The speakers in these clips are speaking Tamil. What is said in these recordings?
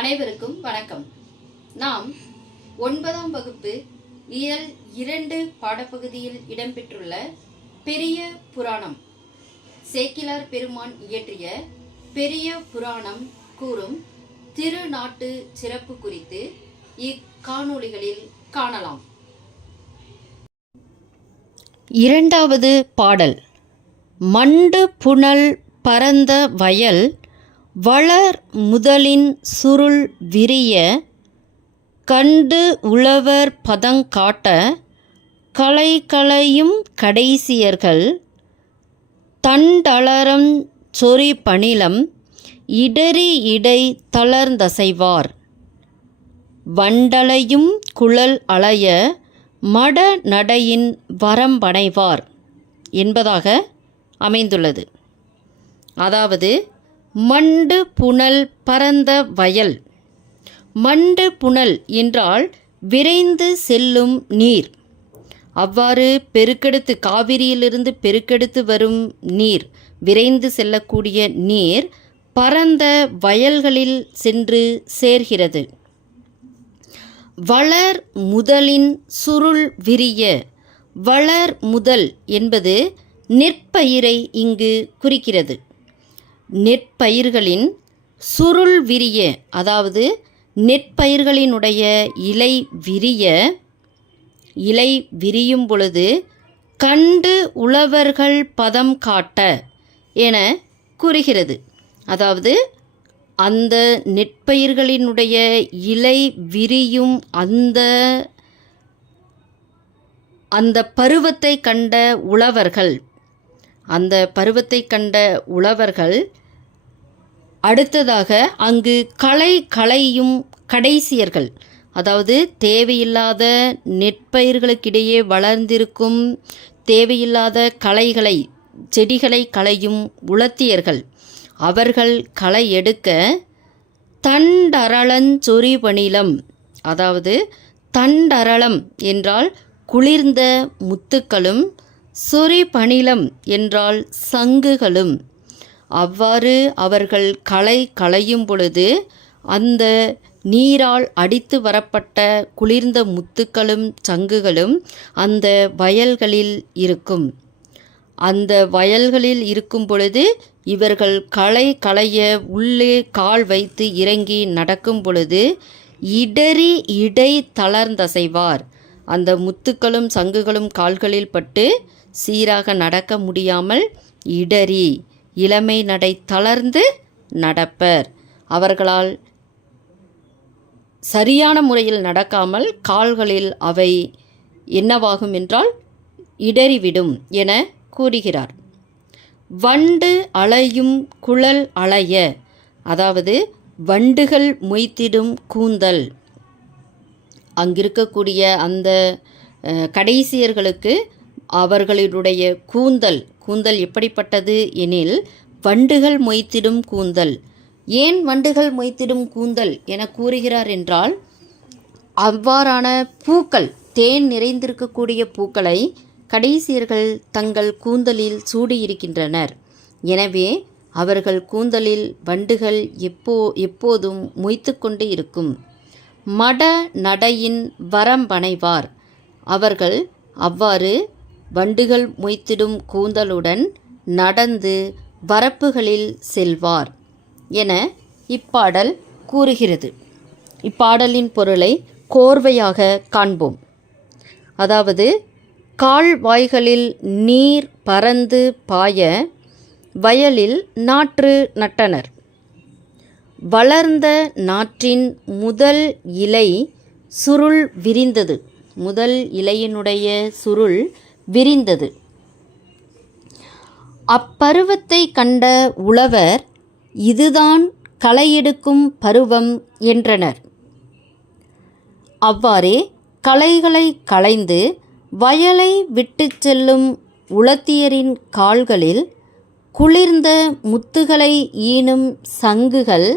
அனைவருக்கும் வணக்கம். நாம் 9ஆம் வகுப்பு இயல் 2 பாடப்பகுதியில் இடம்பெற்றுள்ள பெரிய புராணம், சேக்கிழார் பெருமான் இயற்றிய பெரிய புராணம் கூறும் திருநாட்டு சிறப்பு குறித்து இக்காணொளிகளில் காணலாம். 2வது பாடல். மண்டு புனல் பரந்த வயல் வளர் முதலின் சுருள் விரிய கண்டு உழவர் பதங்காட்ட களைகளையும் கடைசியர்கள் தண்டளரம் சொறி பணிலம் இடறி இடை தளர்ந்தசைவார் வண்டலையும் குழல் அலைய மட நடையின் வரம்பணைவார் என்பதாக அமைந்துள்ளது. அதாவது மண்டு புனல் பரந்த வயல். மண்டு புனல் என்றால் விரைந்து செல்லும் நீர். அவ்வாறு பெருக்கெடுத்து காவிரியிலிருந்து பெருக்கெடுத்து வரும் நீர், விரைந்து செல்லக்கூடிய நீர் பரந்த வயல்களில் சென்று சேர்கிறது. வளர் முதலின் சுருள் விரிய. வளர் முதல் என்பது நெற்பயிரை இங்கு குறிக்கிறது. நெற்பயிர்களின் சுருள் விரிய, அதாவது நெற்பயிர்களினுடைய இலை விரியும் பொழுது கண்டு உழவர்கள் பதம் காட்ட என கூறுகிறது. அதாவது அந்த நெற்பயிர்களினுடைய இலை விரியும் அந்த பருவத்தை கண்ட உழவர்கள் அடுத்ததாக அங்கு களையும் கடைசியர்கள், அதாவது தேவையில்லாத நெற்பயிர்களுக்கிடையே வளர்ந்திருக்கும் தேவையில்லாத செடிகளை களையும் உலத்தியர்கள், அவர்கள் களை எடுக்க தண்டரளஞ்சொறி பணிலம். அதாவது தண்டரளம் என்றால் குளிர்ந்த முத்துக்களும், சொறி பணிலம் என்றால் சங்குகளும். அவ்வாறு அவர்கள் களையும் பொழுது அந்த நீரால் அடித்து வரப்பட்ட குளிர்ந்த முத்துக்களும் சங்குகளும் அந்த வயல்களில் இருக்கும். அந்த வயல்களில் இருக்கும் பொழுது இவர்கள் களைய உள்ளே கால் வைத்து இறங்கி நடக்கும் பொழுது இடறி இடை தளர்ந்தசைவார். அந்த முத்துக்களும் சங்குகளும் கால்களில் பட்டு சீராக நடக்க முடியாமல் இடறி இளமை நடை தளர்ந்து நடப்பர். அவர்களால் சரியான முறையில் நடக்காமல் கால்களில் அவை என்னவாகும் என்றால் இடறிவிடும் என கூறுகிறார். வண்டு அலையும் குழல் அலைய, அதாவது வண்டுகள் மொய்த்திடும் கூந்தல். அங்கிருக்கக்கூடிய அந்த கடைசியர்களுக்கு அவர்களுடைய கூந்தல் எப்படிப்பட்டது எனில் வண்டுகள் மொய்த்திடும் கூந்தல். ஏன் வண்டுகள் மொய்த்திடும் கூந்தல் என கூறுகிறார் என்றால், அவ்வாறான பூக்கள், தேன் நிறைந்திருக்கக்கூடிய பூக்களை கடைசியர்கள் தங்கள் கூந்தலில் சூடியிருக்கின்றனர். எனவே அவர்கள் கூந்தலில் வண்டுகள் எப்போதும் மொய்த்து கொண்டு இருக்கும். மட நடையின் வரம்பணைவார். அவர்கள் அவ்வாறு வண்டுகள் மொய்த்திடும் கூந்தலுடன் நடந்து வரப்புகளில் செல்வார் என இப்பாடல் கூறுகிறது. இப்பாடலின் பொருளை கோர்வையாக காண்போம். அதாவது கால்வாய்களில் நீர் பரந்து பாய வயலில் நாற்று நட்டனர். வளர்ந்த நாற்றின் முதல் இலை சுருள் விரிந்தது. முதல் இலையினுடைய சுருள் விரிந்தது. அப்பருவத்தை கண்ட உழவர் இதுதான் களையெடுக்கும் பருவம் என்றனர். அவ்வாறே களைகளை களைந்து வயலை விட்டு செல்லும் உலத்தியரின் கால்களில் குளிர்ந்த முத்துகளை ஈனும் சங்குகள்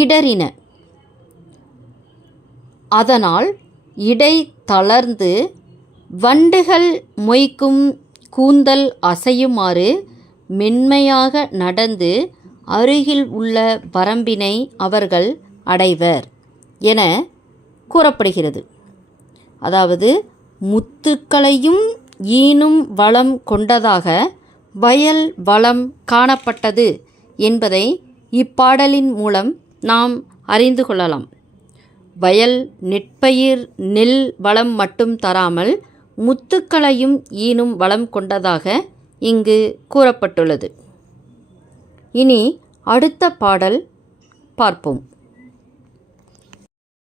இடறின. அதனால் இடை தளர்ந்து வண்டுகள் மொய்க்கும் கூந்தல் அசையுமாறு மென்மையாக நடந்து அருகில் உள்ள வரம்பினை அவர்கள் அடைவர் என கூறப்படுகிறது. அதாவது முத்துக்களையும் ஈனும் வளம் கொண்டதாக வயல் வளம் காணப்பட்டது என்பதை இப்பாடலின் மூலம் நாம் அறிந்து கொள்ளலாம். வயல் நெற்பயிர் நெல் வளம் மட்டும் தராமல் முத்துக்களையும் ஈனும் வளம் கொண்டதாக இங்கு கூறப்பட்டுள்ளது. இனி அடுத்த பாடல் பார்ப்போம்.